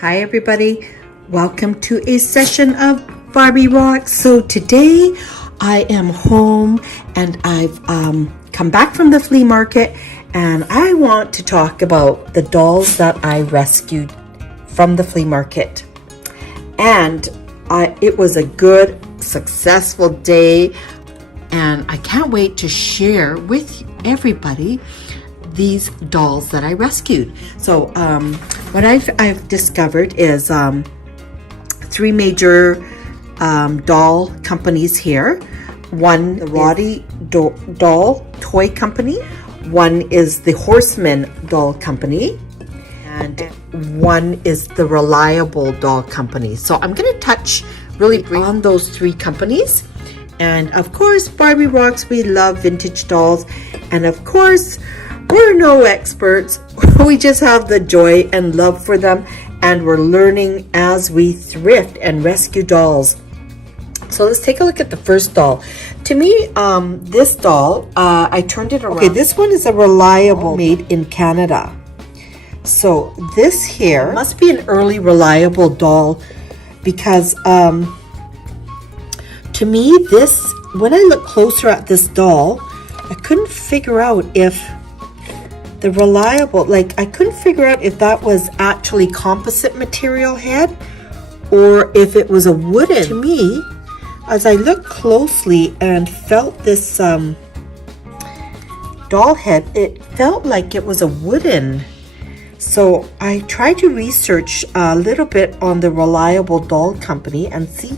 Hi everybody, welcome to a session of BarbieRocks. So today I am home and I've come back from the flea market and I want to talk about the dolls that I rescued from the flea market. And it was a good, successful day and I can't wait to share with everybody these dolls that I rescued. So what I've discovered is three major doll companies here. One, the Roddy doll toy company. One is the Horseman doll company. And one is the Reliable doll company. So I'm going to touch really briefly on those three companies. And of course, BarbieRocks, we love vintage dolls. And of course, we're no experts. We just have the joy and love for them, and we're learning as we thrift and rescue dolls. So let's take a look at the first doll. To me, this doll, I turned it around. Okay, this one is a Reliable made in Canada. So this here must be an early Reliable doll because to me, this, when I look closer at this doll, I couldn't figure out if the Reliable, like I couldn't figure out if that was actually composite material head or if it was a wooden. To me, as I looked closely and felt this doll head, it felt like it was a wooden. So I tried to research a little bit on the Reliable doll company and see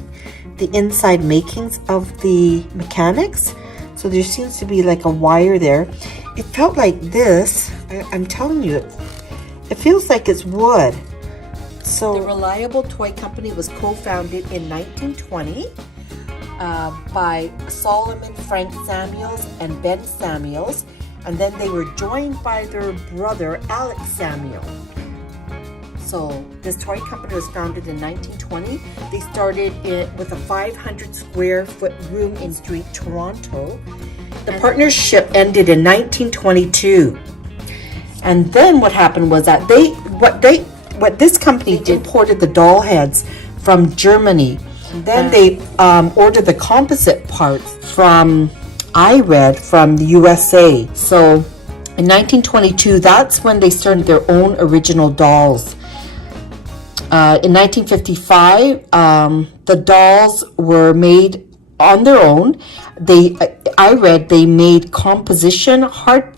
the inside makings of the mechanics. So there seems to be like a wire there. It felt like this. I'm telling you, it feels like it's wood. So the Reliable Toy Company was co-founded in 1920 by Solomon Frank Samuels and Ben Samuels, and then they were joined by their brother Alex Samuel. So this toy company was founded in 1920. They started it with a 500 square foot room in Street, Toronto. The partnership ended in 1922. And then what happened was that what this company did, imported the doll heads from Germany. And then they ordered the composite parts from, I read, from the USA. So in 1922, that's when they started their own original dolls. In 1955, the dolls were made on their own. I read they made composition,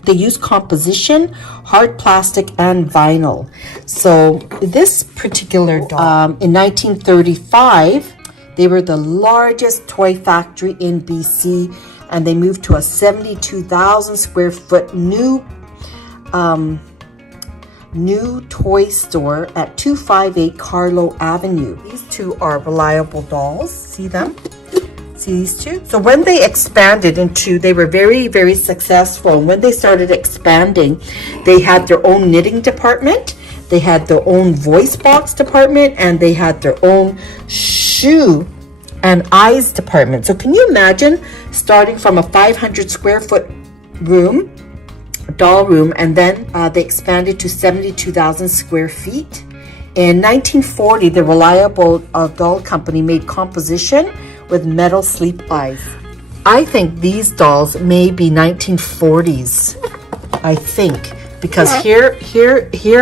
they used composition, hard plastic, and vinyl. So this particular doll, in 1935, they were the largest toy factory in BC, and they moved to a 72,000 square foot new toy store at 258 Carlo Avenue. These two are Reliable dolls. See them? See these two? So when they expanded they were very, very successful. And when they started expanding, they had their own knitting department, they had their own voice box department, and they had their own shoe and eyes department. So can you imagine starting from a 500 square foot room, doll room, and then they expanded to 72,000 square feet. In 1940, the Reliable doll company made composition with metal sleep eyes. I think these dolls may be 1940s, I think, because here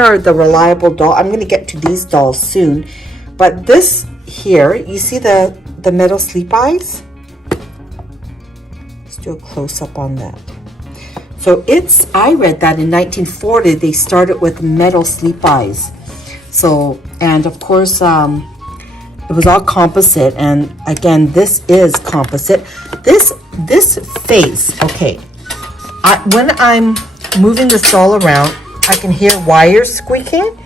are the Reliable doll. I'm going to get to these dolls soon, but this here, you see the metal sleep eyes? Let's do a close-up on that. So I read that in 1940, they started with metal sleep eyes. So, and of course, it was all composite. And again, this is composite. This face, okay. When I'm moving this doll around, I can hear wires squeaking.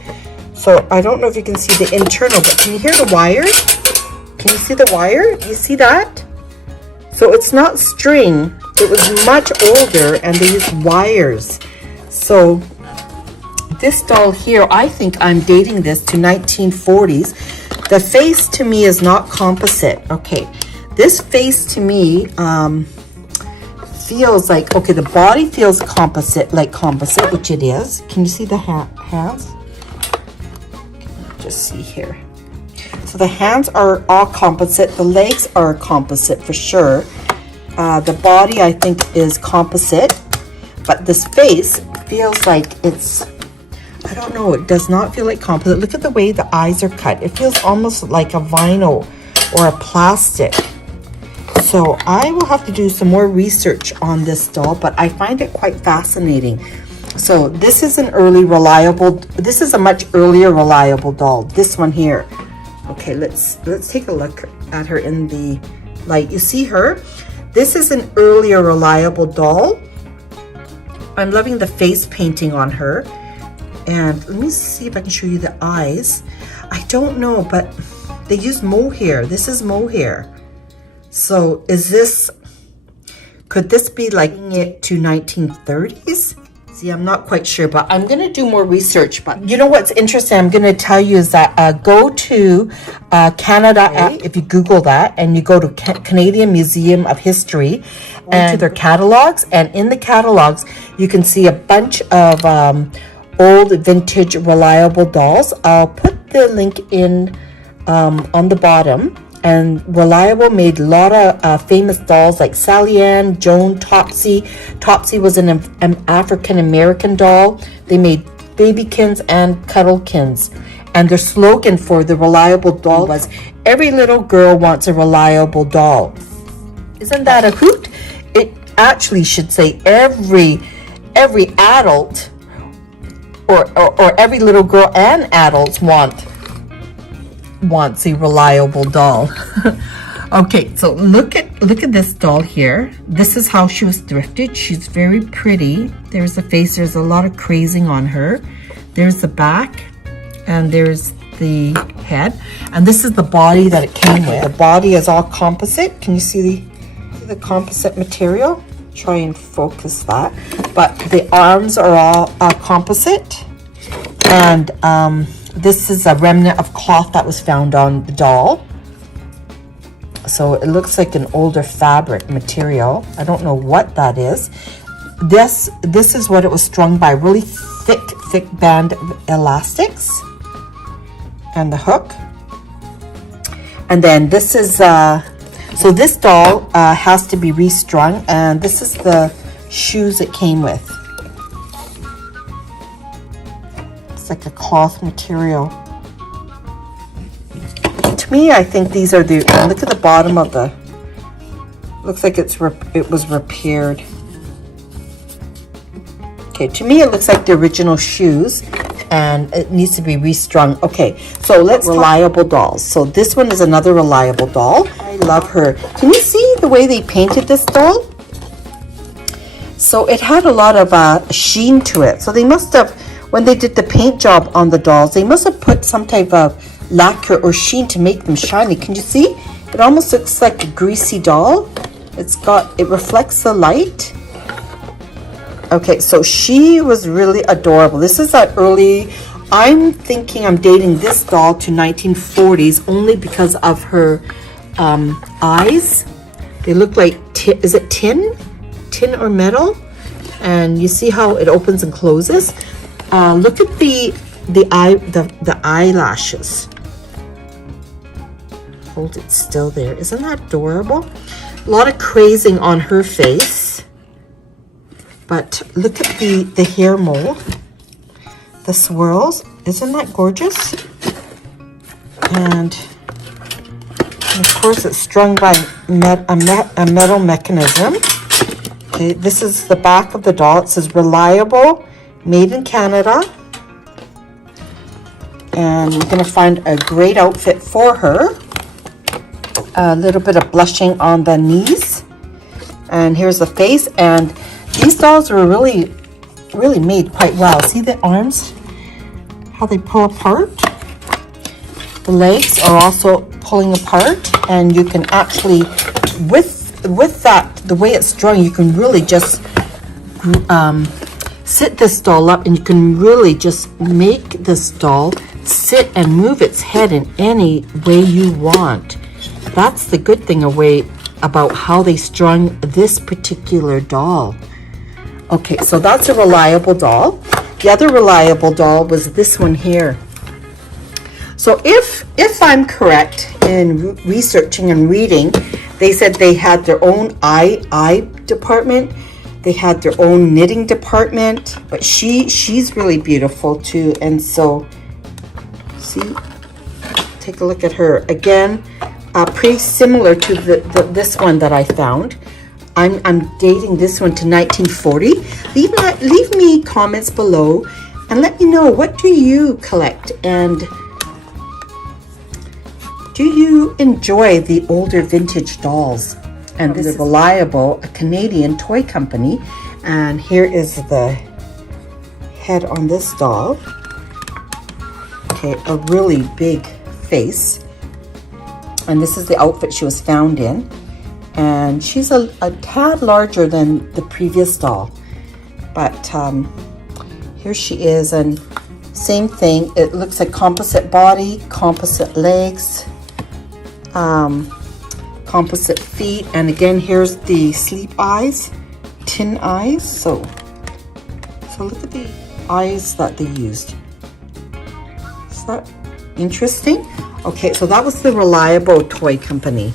So I don't know if you can see the internal, but can you hear the wire? Can you see the wire? You see that? So it's not string. It was much older and they used wires. So this doll here, I think I'm dating this to 1940s. The face to me is not composite. Okay, this face to me feels like, okay, the body feels composite, which it is. Can you see the hands? just see here. So the hands are all composite. The legs are composite for sure. The body, I think, is composite. But this face feels like it's, I don't know, it does not feel like composite. Look at the way the eyes are cut. It feels almost like a vinyl or a plastic. So I will have to do some more research on this doll, but I find it quite fascinating. So this is an early reliable, this is a much earlier reliable doll. This one here. Okay, let's take a look at her in the light. You see her? This is an earlier reliable doll. I'm loving the face painting on her. And let me see if I can show you the eyes. I don't know, but they use mohair. This is mohair. So is this, could this be like it to 1930s? See, I'm not quite sure, but I'm going to do more research. But you know what's interesting, I'm going to tell you is that go to Canada, if you Google that, and you go to Canadian Museum of History and to their catalogs. And in the catalogs, you can see a bunch of old vintage reliable dolls. I'll put the link in on the bottom. And Reliable made a lot of famous dolls like Sally Ann, Joan, Topsy. Topsy was an African-American doll. They made Babykins and Cuddlekins. And their slogan for the Reliable doll was, "Every little girl wants a reliable doll." Isn't that a hoot? It actually should say every adult or every little girl and adults wants a reliable doll. Okay, so look at this doll here. This is how she was thrifted. She's very pretty. There's the face. There's a lot of crazing on her. There's the back, and there's the head, and this is the body that it came with. The body is all composite. Can you see the composite material? Try and focus that. But the arms are all composite, and this is a remnant of cloth that was found on the doll. So it looks like an older fabric material. I don't know what that is. This is what it was strung by, really thick band elastics. And the hook. And then this is, so this doll has to be restrung, and this is the shoes it came with. Like a cloth material. To me, I think these are the, look at the bottom of the, looks like it was repaired. Okay, to me it looks like the original shoes, and it needs to be restrung. Okay, so let's reliable dolls. So this one is another reliable doll. I love her. Can you see the way they painted this doll? So it had a lot of sheen to it. So they must have, when they did the paint job on the dolls, they must have put some type of lacquer or sheen to make them shiny. Can you see? It almost looks like a greasy doll. It reflects the light. Okay, so she was really adorable. This is that early, I'm thinking I'm dating this doll to 1940s only because of her eyes. They look like, is it tin or metal? And you see how it opens and closes? Look at the eyelashes. Hold it still there. Isn't that adorable? A lot of crazing on her face. But look at the hair mold. The swirls. Isn't that gorgeous? And of course it's strung by a metal mechanism. Okay, this is the back of the doll. It says Reliable, made in Canada. And we're going to find a great outfit for her. A little bit of blushing on the knees. And here's the face. And these dolls were really made quite well. See the arms? How they pull apart? The legs are also pulling apart. And you can actually, with that, the way it's strung, you can really just sit this doll up, and you can really just make this doll sit and move its head in any way you want. That's the good thing about how they strung this particular doll. Okay, so that's a reliable doll. The other reliable doll was this one here. So if I'm correct in researching and reading, they said they had their own eye department. They had their own knitting department, but she's really beautiful too. And so, see, take a look at her again. Pretty similar to this one that I found. I'm dating this one to 1940. Leave me comments below and let me know, what do you collect, and do you enjoy the older vintage dolls? And this is Reliable, a Canadian toy company. And here is the head on this doll. Okay, a really big face. And this is the outfit she was found in. And she's a tad larger than the previous doll. But here she is, and same thing. It looks like composite body, composite legs, composite feet, and again here's the sleep eyes, tin eyes. So look at the eyes that they used. Is that interesting? Okay, so that was the Reliable Toy Company.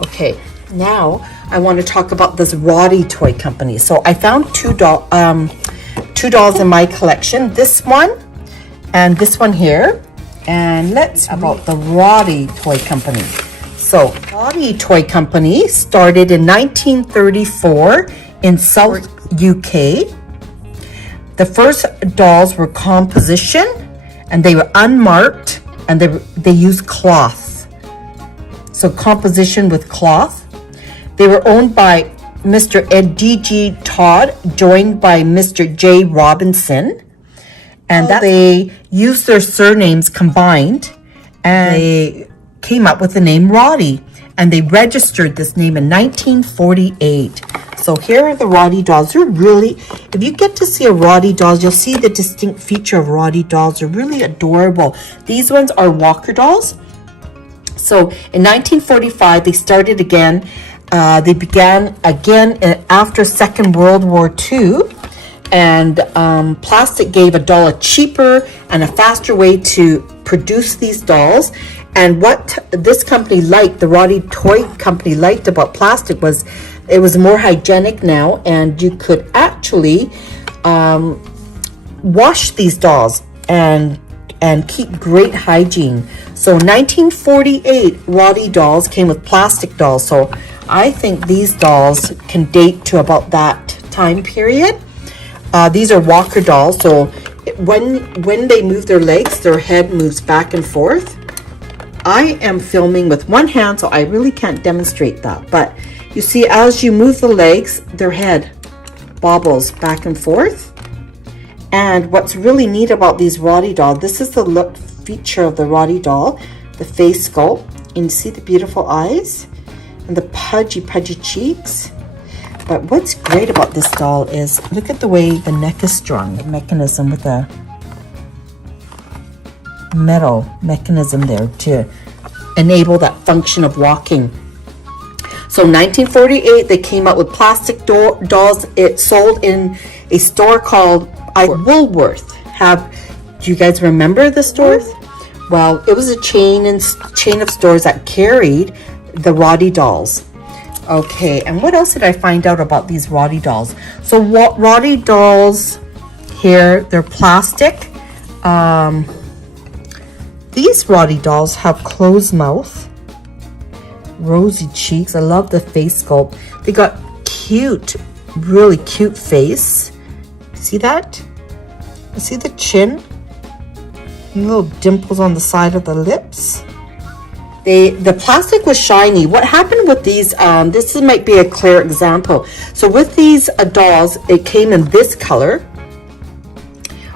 Okay, now I want to talk about this Roddy Toy Company. So I found two dolls in my collection, this one and this one here. And let's about the Roddy Toy Company. So, Roddy Toy Company started in 1934 in South UK. The first dolls were composition, and they were unmarked, and they used cloth. So, composition with cloth. They were owned by Mr. Ed D.G. Todd, joined by Mr. J. Robinson. And that they used their surnames combined, and they came up with the name Roddy, and they registered this name in 1948. So here are the Roddy dolls. They're really, if you get to see a Roddy dolls, you'll see the distinct feature of Roddy dolls. They're really adorable. These ones are walker dolls. So in 1945, they started again. They began again after Second World War II. And plastic gave a doll a cheaper and a faster way to produce these dolls. And what this company liked, the Roddy Toy Company liked about plastic, was it was more hygienic now, and you could actually wash these dolls and keep great hygiene. So 1948, Roddy dolls came with plastic dolls. So I think these dolls can date to about that time period. These are walker dolls, so when they move their legs, their head moves back and forth. I am filming with one hand, so I really can't demonstrate that. But you see, as you move the legs, their head bobbles back and forth. And what's really neat about these Roddy dolls, this is the look feature of the Roddy doll, the face sculpt. And you see the beautiful eyes and the pudgy cheeks. But what's great about this doll is, look at the way the neck is strung, the mechanism with the metal mechanism there to enable that function of walking. So 1948, they came out with plastic dolls. It sold in a store called Woolworth. Do you guys remember the stores? Well, it was a chain of stores that carried the Roddy dolls. Okay, and what else did I find out about these Roddy dolls? So Roddy dolls here, they're plastic. These Roddy dolls have closed mouth, rosy cheeks. I love the face sculpt. They got cute, really cute face. See that? See the chin? Little dimples on the side of the lips. The plastic was shiny. What happened with these, this might be a clear example. So with these dolls, it came in this color,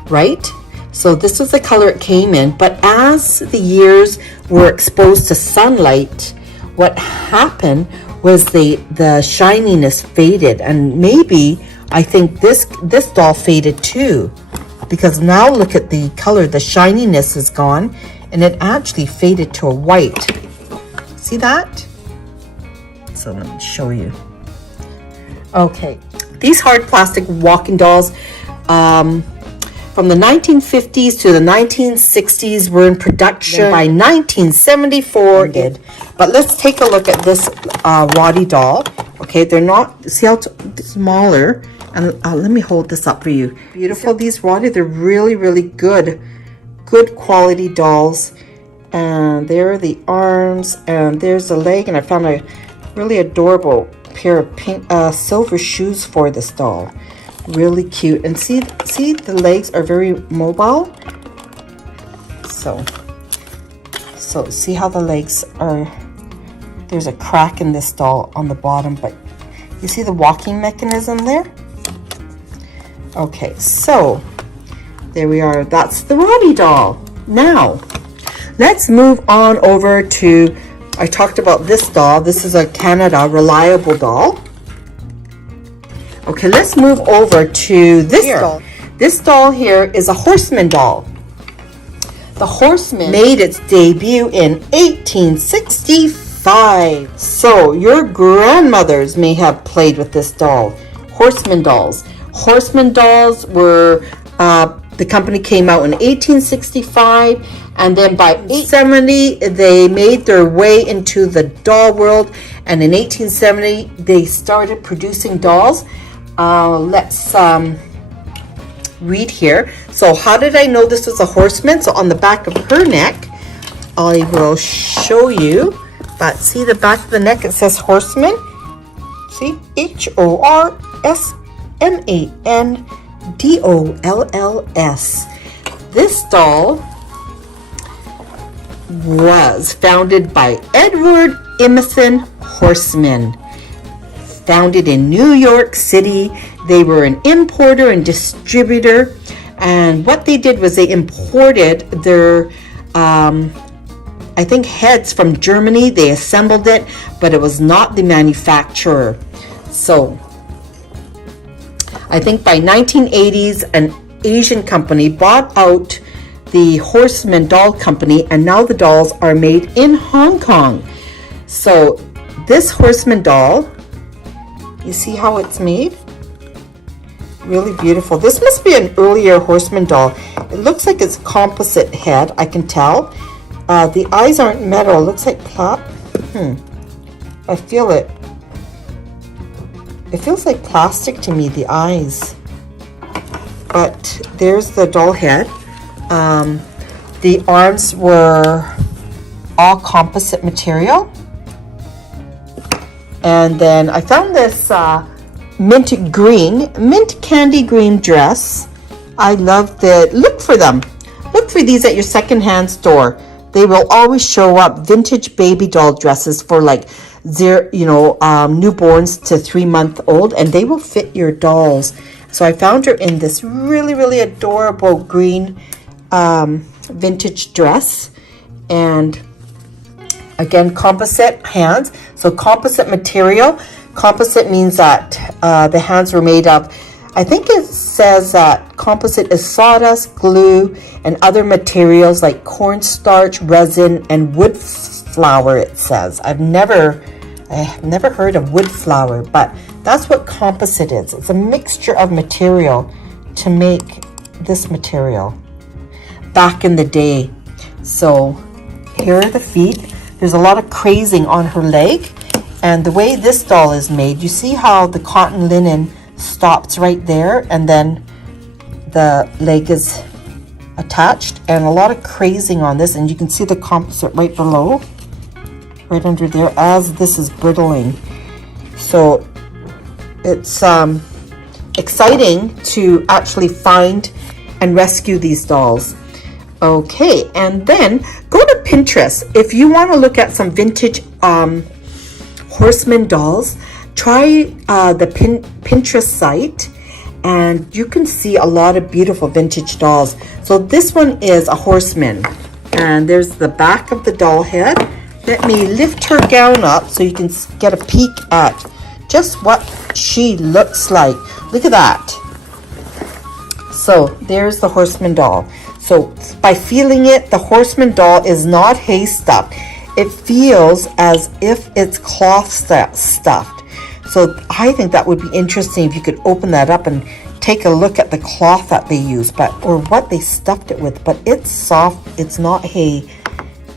right? So this was the color it came in. But as the years were exposed to sunlight, what happened was the shininess faded. And maybe, I think this doll faded too. Because now look at the color, the shininess is gone, and it actually faded to a white. See that? So let me show you. Okay, these hard plastic walking dolls, from the 1950s to the 1960s were in production. By 1974 did. But let's take a look at this Roddy doll. Okay, they're not, see how it's smaller. And let me hold this up for you. Beautiful, these Roddy, they're really, really good quality dolls. And there are the arms, and there's the leg, and I found a really adorable pair of pink silver shoes for this doll. Really cute. And see the legs are very mobile. So see how the legs are, there's a crack in this doll on the bottom, but you see the walking mechanism there? Okay, so there we are. That's the Roddy doll. Now, let's move on over to, I talked about this doll. This is a Canada Reliable doll. Okay, let's move over to this doll. This doll here is a Horseman doll. The Horseman made its debut in 1865. So your grandmothers may have played with this doll. Horseman dolls. Horseman dolls were, the company came out in 1865, and then by 1870 they made their way into the doll world, and in 1870 they started producing dolls. Let's read here. So how did I know this was a Horseman? So on the back of her neck, I will show you, but see the back of the neck, it says Horseman. See, HORSMANDOLLS. This doll was founded by Edward Emerson Horseman. Founded in New York City. They were an importer and distributor, and what they did was they imported their I think heads from Germany. They assembled it, but it was not the manufacturer. So I think by 1980s an Asian company bought out the Horseman doll company, and now the dolls are made in Hong Kong. So this Horseman doll, you see how it's made? Really beautiful. This must be an earlier Horseman doll. It looks like it's composite head, I can tell. The eyes aren't metal. It looks like I feel it. It feels like plastic to me, the eyes. But there's the doll head. The arms were all composite material. And then I found this mint candy green dress. I love the, look for them. Look for these at your secondhand store. They will always show up, vintage baby doll dresses for like newborns to 3-month-old, and they will fit your dolls. So I found her in this really, really adorable green vintage dress, and again, composite hands. So composite material. Composite means that the hands were made of, I think it says that composite is sawdust, glue, and other materials like cornstarch, resin, and wood flour, it says. I've never heard of wood flour, but that's what composite is. It's a mixture of material to make this material back in the day. So here are the feet. There's a lot of crazing on her leg. And the way this doll is made, you see how the cotton linen stops right there, and then the leg is attached, and a lot of crazing on this, and you can see the composite right below, right under there, as this is brittling. So it's exciting to actually find and rescue these dolls. Okay, and then go to Pinterest. If you want to look at some vintage Horseman dolls, try the Pinterest site, and you can see a lot of beautiful vintage dolls. So this one is a Horseman, and there's the back of the doll head. Let me lift her gown up so you can get a peek at just what she looks like. Look at that. So there's the Horseman doll. So by feeling it, the Horseman doll is not hay stuffed. It feels as if it's cloth stuffed. So I think that would be interesting if you could open that up and take a look at the cloth that they use, or what they stuffed it with, but it's soft, it's not hay,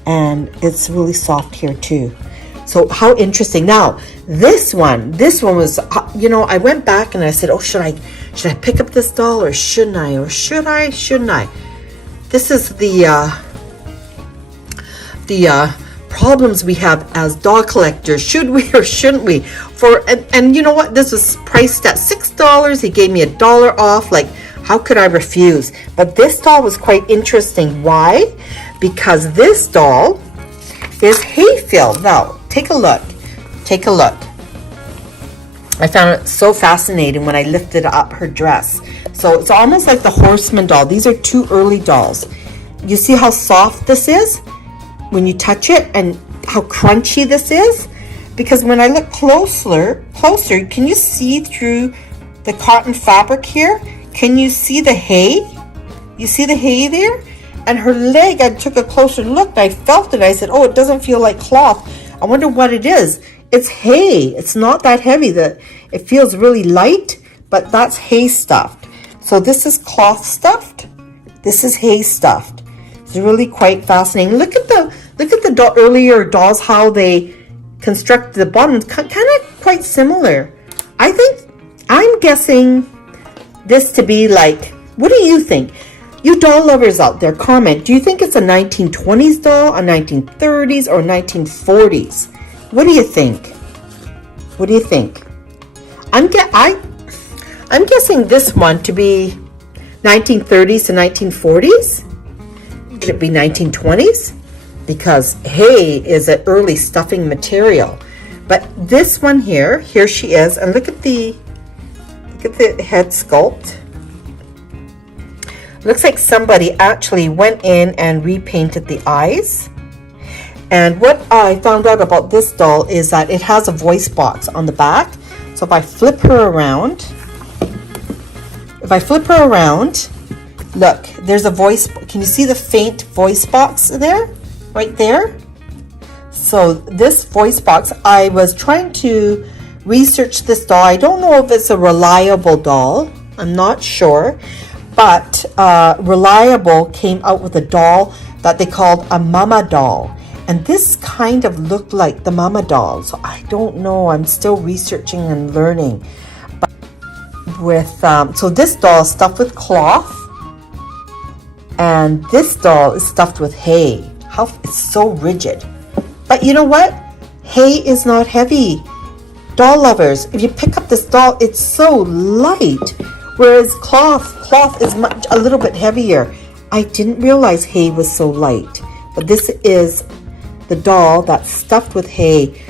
and it's really soft here too. So how interesting. Now, this one was, you know, I went back and I said, oh, should I pick up this doll, or shouldn't I, or shouldn't I? This is the problems we have as doll collectors. Should we or shouldn't we? And you know what? This was priced at $6. He gave me $1 off. Like, how could I refuse? But this doll was quite interesting. Why? Because this doll is hay filled. Now, take a look. Take a look. I found it so fascinating when I lifted up her dress. So it's almost like the Horseman doll. These are 2 early dolls. You see how soft this is when you touch it, and how crunchy this is? Because when I look closer, can you see through the cotton fabric here? Can you see the hay? You see the hay there? And her leg, I took a closer look, I felt it. I said, oh, it doesn't feel like cloth. I wonder what it is. It's hay. It's not that heavy. It feels really light, but that's hay stuffed. So this is cloth stuffed. This is hay stuffed. It's really quite fascinating. Look at the earlier dolls, how they construct the bottoms, kind of quite similar. I'm guessing this to be like, what do you think? You doll lovers out there, comment. Do you think it's a 1920s doll, a 1930s, or 1940s? What do you think? What do you think? I'm guessing this one to be 1930s to 1940s. Could it be 1920s? Because hay is an early stuffing material. But this one here she is, and look at the head sculpt. Looks like somebody actually went in and repainted the eyes. And what I found out about this doll is that it has a voice box on the back. So if I flip her around, look, there's a voice. Can you see the faint voice box there? Right there? So this voice box, I was trying to research this doll. I don't know if it's a Reliable doll. I'm not sure. But Reliable came out with a doll that they called a mama doll. And this kind of looked like the mama doll. So I don't know. I'm still researching and learning. But so this doll is stuffed with cloth. And this doll is stuffed with hay. It's so rigid. But you know what? Hay is not heavy. Doll lovers, if you pick up this doll, it's so light. Whereas cloth is a little bit heavier. I didn't realize hay was so light. But this is the doll that's stuffed with hay.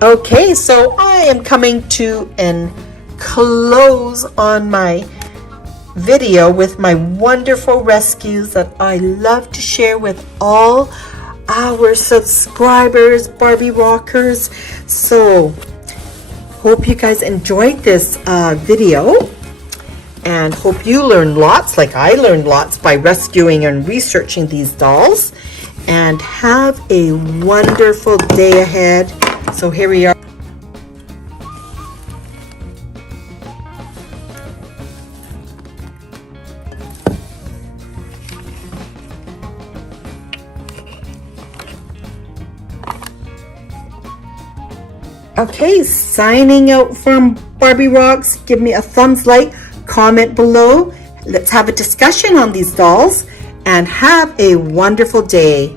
Okay, so I am coming to an close on my video with my wonderful rescues that I love to share with all our subscribers, Barbie Rockers. So hope you guys enjoyed this video, and hope you learned lots, like I learned lots by rescuing and researching these dolls. And have a wonderful day ahead. So here we are. Okay, signing out from BarbieRocks. Give me a thumbs like, comment below. Let's have a discussion on these dolls, and have a wonderful day.